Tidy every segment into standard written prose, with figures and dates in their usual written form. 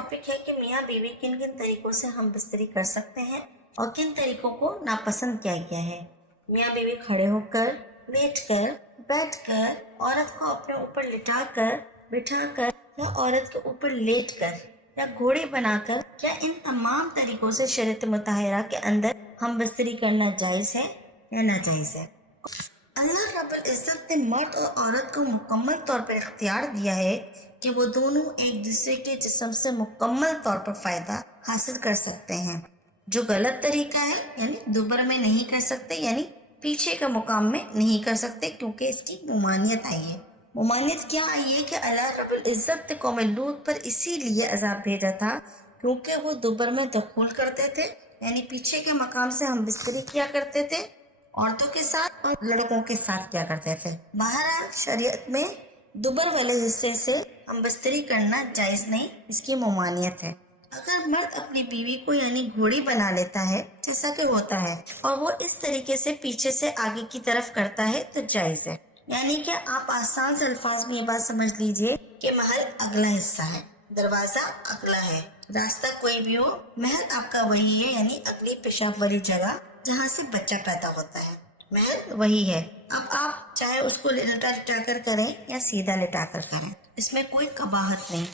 Topic है कि मियाँ बीवी किन किन तरीकों से हम बिस्तरी कर सकते हैं और किन तरीकों को नापसंद किया गया है। मियाँ बीवी खड़े होकर, लेटकर, बैठकर, औरत को अपने ऊपर लिटाकर, बिठाकर या औरत के ऊपर लेटकर या घोड़े बनाकर, क्या इन तमाम तरीकों से शरीयत मुताहरा के अंदर हम बिस्तरी करना जायज़ है या नाजायज़ है। अल्लाह रब्बुल इज़्ज़त ने मर्द और औरत को मुकम्मल तौर पर इख्तियार दिया है कि वो दोनों एक दूसरे के जिस्म से मुकम्मल तौर पर फ़ायदा हासिल कर सकते हैं। जो गलत तरीका है यानी दुबर में नहीं कर सकते, यानी पीछे का मुकाम में नहीं कर सकते, क्योंकि इसकी मुमानियत आई है। मुमानियत क्या आई है कि अल्लाह रब्बुल इज़्ज़त ने कौम लूत पर इसीलिए अज़ाब भेजा था क्योंकि वो दुबर में दखूल करते थे, यानी पीछे के मकाम से हम बिस्तरी किया करते थे, औरतों के साथ और लड़कों के साथ किया करते थे। बहरहाल शरीयत में दुबर वाले हिस्से से हम बिस्तरी करना जायज़ नहीं, इसकी मुमानियत है। अगर मर्द अपनी बीवी को यानी घोड़ी बना लेता है जैसा कि होता है और वो इस तरीके से पीछे से आगे की तरफ करता है तो जायज़ है। यानी कि आप आसान से अल्फाज में ये बात समझ लीजिए कि महल अगला हिस्सा है, दरवाजा अगला है, रास्ता कोई भी हो, महल आपका वही है, यानी अगली पेशाब वाली जगह जहाँ से बच्चा पैदा होता है, महल वही है। अब आप चाहे उसको लिटा लिटा कर करें या सीधा लिटा कर करें, इसमें कोई कबाहत नहीं,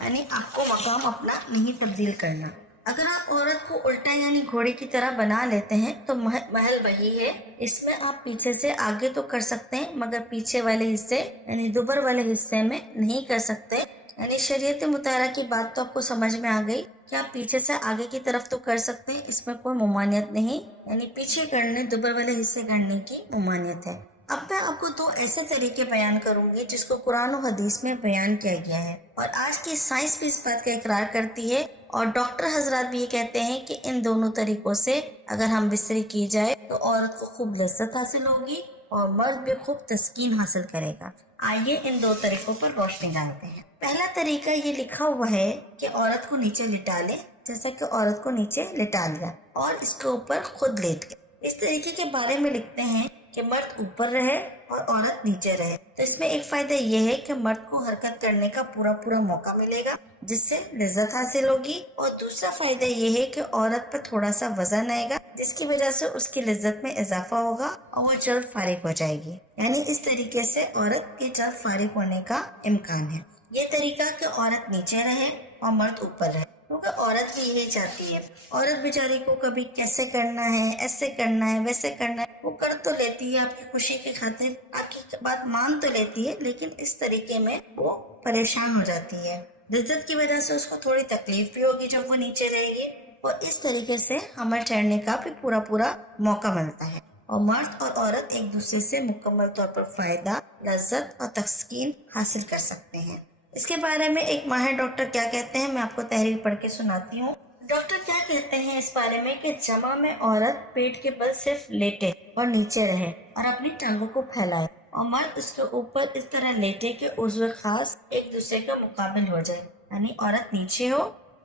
यानी आपको मकाम अपना नहीं तब्दील करना। अगर आप औरत को उल्टा यानी घोड़े की तरह बना लेते हैं तो महल वही है। इसमें आप पीछे से आगे तो कर सकते हैं मगर पीछे वाले हिस्से यानी दुबर वाले हिस्से में नहीं कर सकते। यानी शरीयत मुताहरा की बात तो आपको समझ में आ गई कि आप पीछे से आगे की तरफ तो कर सकते हैं, इसमें कोई मुमानियत नहीं, यानी पीछे करने दुबर वाले हिस्से करने की मुमानियत है। अब मैं आपको दो ऐसे तरीके बयान करूंगी जिसको कुरान और हदीस में बयान किया गया है और आज की साइंस भी इस बात का इकरार करती है और डॉक्टर हजरात भी ये कहते हैं कि इन दोनों तरीकों से अगर हम बिस्तरी की जाए तो औरत को खूब लज्जत हासिल होगी और मर्द भी खूब तस्कीन हासिल करेगा। आइए इन दो तरीकों पर रोशनी डालते हैं। पहला तरीका ये लिखा हुआ है कि औरत को नीचे लिटा ले, जैसा कि औरत को नीचे लिटा लिया और इसके ऊपर खुद लेट गए। इस तरीके के बारे में लिखते हैं कि मर्द ऊपर रहे और औरत नीचे रहे, तो इसमें एक फायदा ये है कि मर्द को हरकत करने का पूरा मौका मिलेगा जिससे लज्जत हासिल होगी, और दूसरा फायदा ये है कि औरत पर थोड़ा सा वजन आएगा जिसकी वजह से उसकी लज्जत में इजाफा होगा और वो जल्द फारिग हो जाएगी। यानी इस तरीके से औरत के जल्द फारिग होने का इम्कान है। ये तरीका कि औरत नीचे रहे और मर्द ऊपर रहे, क्योंकि औरत भी यही चाहती है। औरत बेचारी को कभी कैसे करना है, ऐसे करना है, वैसे करना है, वो कर तो लेती है आपकी खुशी की खातिर, आपकी बात मान तो लेती है, लेकिन इस तरीके में वो परेशान हो जाती है। लज्जत की वजह से उसको थोड़ी तकलीफ भी होगी जब वो नीचे रहेगी, और इस तरीके से हमल ठहरने का भी पूरा मौका मिलता है और मर्द और औरत एक दूसरे से मुकम्मल तौर पर फायदा, लज्जत और तस्कीन हासिल कर सकते हैं। इसके बारे में एक माहिर डॉक्टर क्या कहते हैं, मैं आपको तहरीर पढ़ के सुनाती हूँ। डॉक्टर क्या कहते हैं इस बारे में कि जमा में औरत पेट के बल सिर्फ लेटे और नीचे रहे और अपनी टांगों को फैलाए और मर्द उसके ऊपर इस तरह लेटे कि उज़्व खास एक दूसरे का मुकाबिल हो जाए, यानी औरत नीचे हो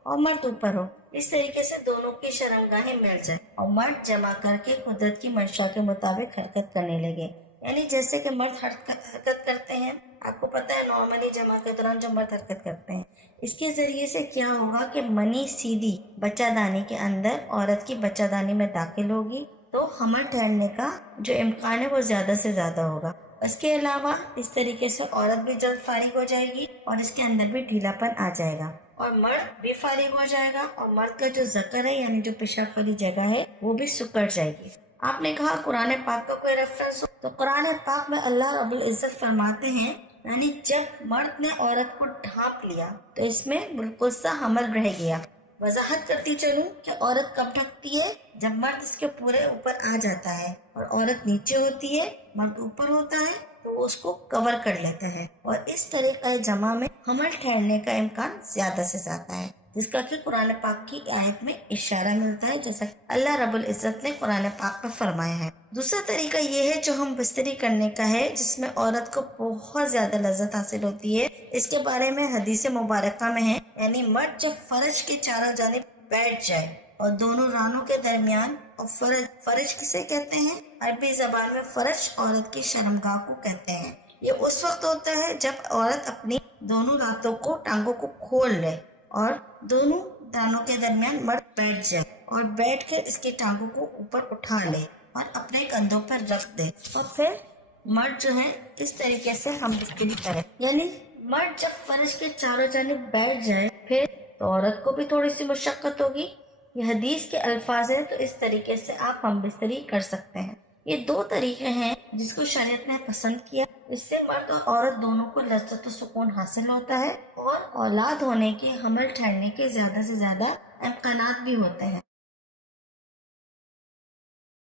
और मर्द ऊपर हो। इस तरीके से दोनों की शर्मगाहें मिल जाए और मर्द जमा करके कुदरत की मंशा के मुताबिक हरकत करने लगे। यानी जैसे कि मर्द हरकत करते हैं, आपको पता है नॉर्मली जमा के दौरान जो मर्द हरकत करते हैं, इसके जरिए से क्या होगा कि मनी सीधी बच्चादानी के अंदर औरत की बच्चादानी में दाखिल होगी, तो हमल ठहरने का जो इम्कान है वो ज्यादा से ज्यादा होगा। इसके अलावा इस तरीके से औरत भी जल्द फारिग हो जाएगी और इसके अंदर भी ढीलापन आ जाएगा और मर्द भी फारिग हो जाएगा और मर्द का जो ज़कर है यानी जो पेशाब वाली जगह है वो भी सुकड़ जाएगी। आपने कहा कुरान पाक का कोई रेफरेंस हो, तो कुरान पाक में अल्लाह रब्बुल इज़्ज़त फरमाते हैं, यानी जब मर्द ने औरत को ढांप लिया तो इसमें बिल्कुल सा हमल रह गया। वजाहत करती चलूं कि औरत कब ढकती है, जब मर्द इसके पूरे ऊपर आ जाता है और औरत नीचे होती है, मर्द ऊपर होता है, तो वो उसको कवर कर लेता है और इस तरीके जमा में हमल ठहरने का इम्कान ज्यादा से ज्यादा है, जिसका कि कुरान पाक की आयत में इशारा मिलता है, जैसा अल्लाह रब्बुल इज़्ज़त ने कुरान पाक में फरमाया है। दूसरा तरीका ये है जो हम बिस्तरी करने का है, जिसमें औरत को बहुत ज्यादा लज्जत हासिल होती है। इसके बारे में हदीस मुबारका में है, यानी मर्द जब फर्ज के चारों जानिब बैठ जाए और दोनों रानों के दरमियान, और फर्ज किसे कहते हैं, अरबी जबान में फर्ज औरत की शर्मगाह को कहते हैं। ये उस वक्त होता है जब औरत अपनी दोनों रातों को टांगों को खोल ले اور دونوں دانوں کے درمیان مرد بیٹھ جائے اور بیٹھ کر اس کی ٹانگوں کو اوپر اٹھا لے اور اپنے کندھوں پر رکھ دے اور پھر مرد جو ہے اس طریقے سے ہم بستری کرے. یعنی مرد جب فرش کے چاروں جانب بیٹھ جائے پھر تو عورت کو بھی تھوڑی سی مشقت ہوگی. یہ حدیث کے الفاظ ہیں تو اس طریقے سے آپ ہم بستری کر سکتے ہیں. یہ دو طریقے ہیں جس کو شریعت نے پسند کیا. اس سے مرد اور عورت دونوں کو لذت و سکون حاصل ہوتا ہے اور اولاد ہونے کے حمل ٹھہرنے کے زیادہ سے زیادہ امکانات بھی ہوتے ہیں.